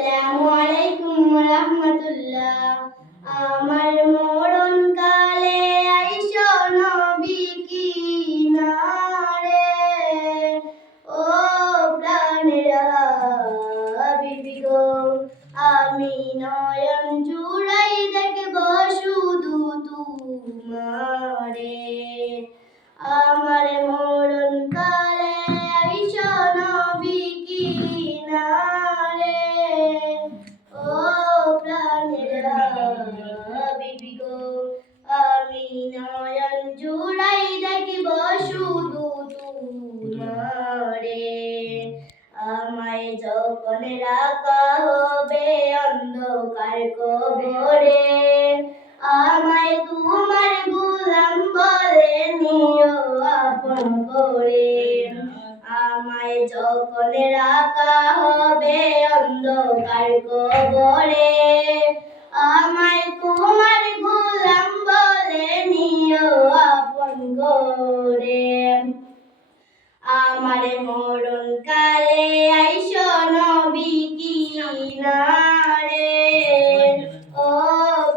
আসসালামু আলাইকুম ওয়া রাহমাতুল্লাহ। আমার মরণ কালে আইসো নবী কিনারে, ও প্রাণের হাবিবি গো, আমি নয়ন জুড়াই দেখব শুধু তোমারে। আমার মরণ কালে আইসো নবী কিনারে, ও প্রাণের হাবিবি গো, আমি নয়ন জুড়াই দেখব শুধু তোমারে। আমায় যখন রাখা হবে অন্ধকার কবরে, আমায় তোমার গোলাম বলে নিও আপন করে। আমায় যখন রাখা হবে অন্ধকার কবরে, আমায় তোমার গোলাম বলে নিও আপন করে। আমার মরণ কালে আইসো নবী কিনারে, ও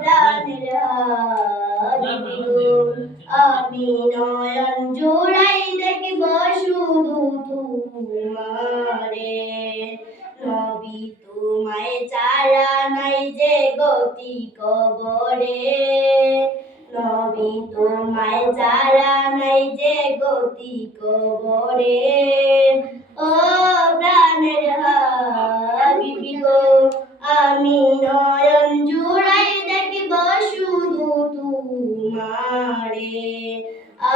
প্রাণের হাবিবি গো, আমি নয়ন জুড়াই দেখব শুধু তোমারে। নবী তোমায় ছাড়া নাই যে গতি কবরে, নবী তোমায় ছাড়া নাই যে গতি কবরে। ও প্রাণের হাবিবি গো, আমি নয়ন জুড়াই দেখব শুধু তোমারে।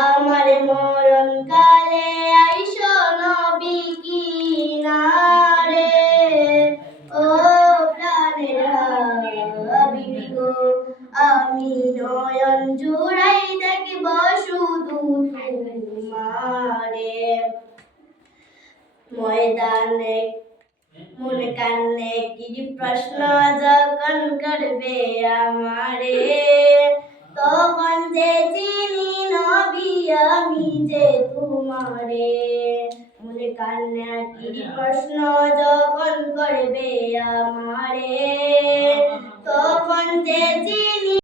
আমার মরণ কালে আইসো নবী কিনারে, ও প্রাণের হাবিবি গো, আমি নয়ন জুড়াই দেখব শুধু তোমারে। ময়দানে মনে কান্নে কি প্রশ্ন যখন করবে আমারে, তখন যে চিনি নবী আমি যে তোমারে। মনে কান্নে কি প্রশ্ন যখন করবে আমারে, তখন যে চিনি